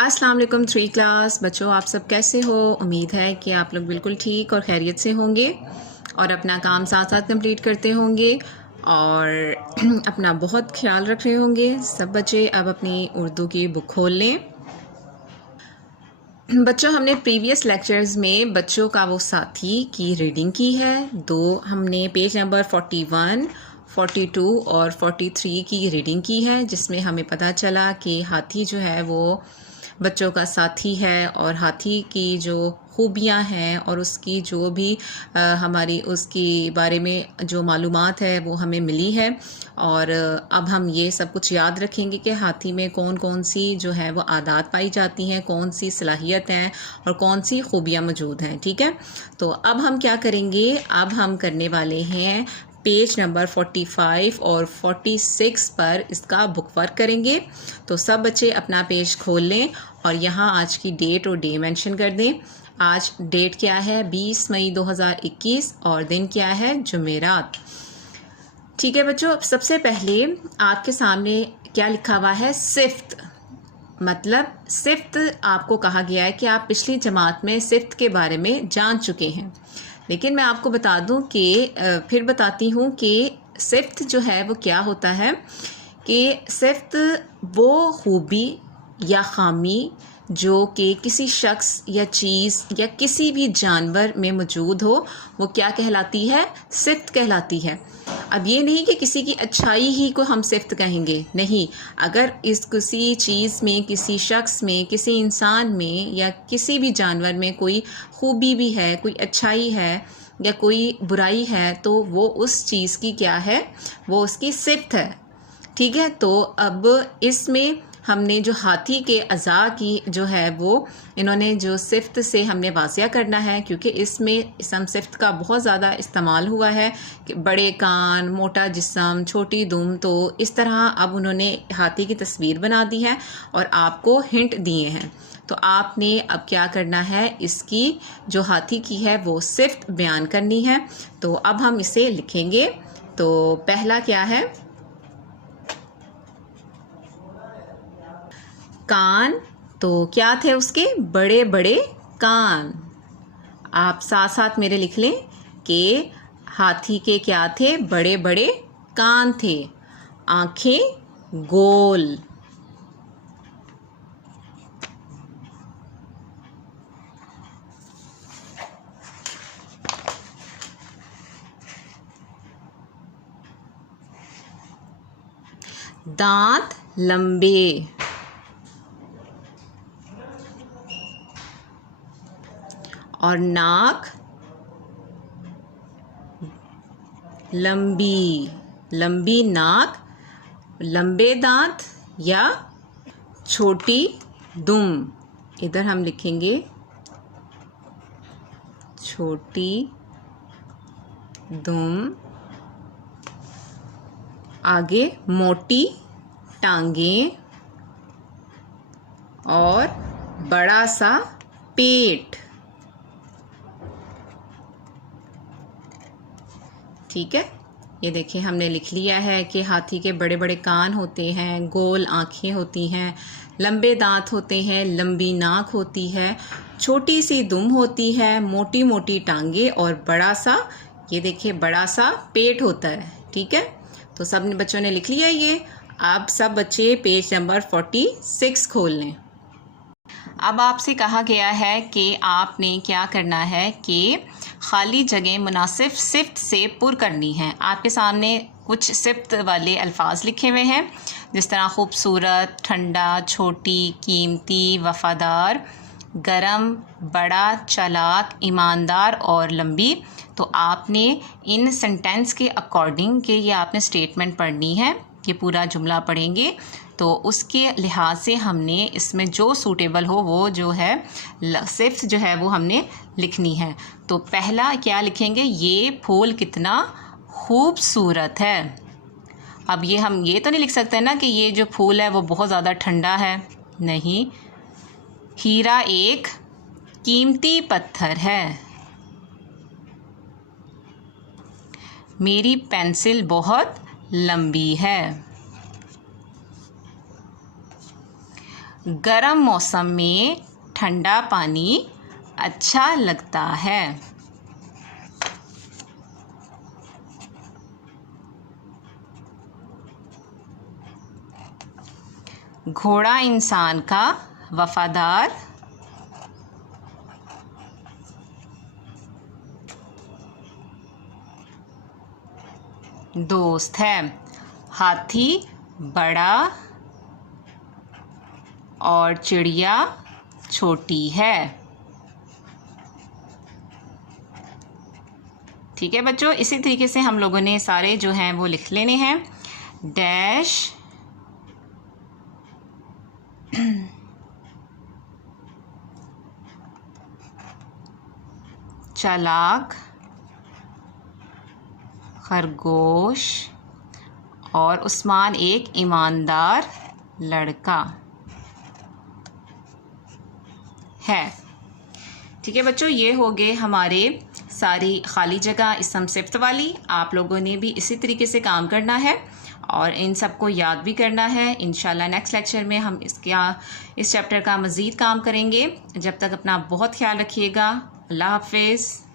अस्सलाम वालेकुम 3 क्लास बच्चों, आप सब कैसे हो। उम्मीद है कि आप लोग बिल्कुल ठीक और खैरियत से होंगे और अपना काम साथ साथ कंप्लीट करते होंगे और अपना बहुत ख्याल रख रहे होंगे। सब बच्चे अब अपनी उर्दू की बुक खोल लें। बच्चों, हमने प्रीवियस लेक्चर्स में बच्चों का वो साथी की रीडिंग की है। हमने पेज नंबर 41, 42 और 43 की रीडिंग की है, जिसमें हमें पता चला कि हाथी जो है वो बच्चों का साथी है और हाथी की जो खूबियाँ हैं और उसकी जो भी हमारी उसकी बारे में जो मालूमात है वो हमें मिली है। और अब हम ये सब कुछ याद रखेंगे कि हाथी में कौन कौन सी जो है वो आदात पाई जाती हैं, कौन सी सलाहियत हैं और कौन सी खूबियाँ मौजूद हैं। ठीक है, तो अब हम क्या करेंगे, अब हम करने वाले हैं पेज नंबर 45 और 46 पर इसका बुक वर्क करेंगे। तो सब बच्चे अपना पेज खोल लें और यहाँ आज की डेट और डे मेंशन कर दें। आज डेट क्या है, 20 मई 2021 और दिन क्या है, जुमेरात। ठीक है बच्चों, सबसे पहले आपके सामने क्या लिखा हुआ है, सिफ्त। मतलब सिफ्त आपको कहा गया है कि आप पिछली जमात में सिफ्त के बारे में जान चुके हैं, लेकिन मैं आपको बता दूं कि फिर बताती हूँ कि सिफ्त जो है वो क्या होता है। कि सिफ्त वो खूबी या खामी जो कि किसी शख्स या चीज़ या किसी भी जानवर में मौजूद हो, वो क्या कहलाती है, सिफ्त कहलाती है। अब ये नहीं कि किसी की अच्छाई ही को हम सिफ्त कहेंगे, नहीं। अगर इस किसी चीज़ में, किसी शख्स में, किसी इंसान में या किसी भी जानवर में कोई खूबी भी है, कोई अच्छाई है या कोई बुराई है, तो वो उस चीज़ की क्या है, वो उसकी सिफ्त है। ठीक है, तो अब इसमें हमने जो हाथी के अज़ा की जो है वो इन्होंने जो सिफ्त से हमने वासिया करना है, क्योंकि इसमें इसम सिफ्त का बहुत ज़्यादा इस्तेमाल हुआ है कि बड़े कान, मोटा जिस्म, छोटी दुम। तो इस तरह अब उन्होंने हाथी की तस्वीर बना दी है और आपको हिंट दिए हैं। तो आपने अब क्या करना है, इसकी जो हाथी की है वो सिफ्त बयान करनी है। तो अब हम इसे लिखेंगे। तो पहला क्या है, कान। तो क्या थे उसके, बड़े बड़े कान। आप साथ साथ मेरे लिख लें कि हाथी के क्या थे, बड़े बड़े कान थे। आंखें गोल। दांत लंबे। और नाक लंबी। लंबी नाक, लंबे दांत या छोटी दुम। इधर हम लिखेंगे छोटी दुम। आगे मोटी टांगें और बड़ा सा पेट। ठीक है, ये देखिए हमने लिख लिया है कि हाथी के बड़े बड़े कान होते हैं, गोल आँखें होती हैं, लंबे दांत होते हैं, लंबी नाक होती है, छोटी सी दुम होती है, मोटी मोटी टांगे और बड़ा सा, ये देखिए बड़ा सा पेट होता है। ठीक है, तो सब बच्चों ने लिख लिया ये। अब सब बच्चे पेज नंबर 46 खोल लें। अब आपसे कहा गया है कि आपने क्या करना है कि खाली जगह मुनासिब सिफ्त से पुर करनी है। आपके सामने कुछ सिफ्त वाले अल्फाज लिखे हुए हैं, जिस तरह खूबसूरत, ठंडा, छोटी, कीमती, वफ़ादार, गरम, बड़ा, चालाक, ईमानदार और लंबी। तो आपने इन सेंटेंस के अकॉर्डिंग के ये आपने स्टेटमेंट पढ़नी है, कि पूरा जुमला पढ़ेंगे तो उसके लिहाज से हमने इसमें जो सूटेबल हो वो जो है सिफ्त जो है वो हमने लिखनी है। तो पहला क्या लिखेंगे, ये फूल कितना खूबसूरत है। अब ये हम ये तो नहीं लिख सकते ना कि ये जो फूल है वो बहुत ज़्यादा ठंडा है, नहीं। हीरा एक कीमती पत्थर है। मेरी पेंसिल बहुत लंबी है। गर्म मौसम में ठंडा पानी अच्छा लगता है। घोड़ा इंसान का वफादार दोस्त है। हाथी बड़ा और चिड़िया छोटी है। ठीक है बच्चों, इसी तरीके से हम लोगों ने सारे जो हैं वो लिख लेने हैं। डैश चालाक खरगोश और उस्मान एक ईमानदार लड़का है। ठीक है बच्चों, ये हो गए हमारे सारी खाली जगह इसम सिफ्त वाली। आप लोगों ने भी इसी तरीके से काम करना है और इन सबको याद भी करना है। इंशाल्लाह नेक्स्ट लेक्चर में हम इस चैप्टर का मज़ीद काम करेंगे। जब तक अपना बहुत ख्याल रखिएगा। अल्लाह हाफ़िज़।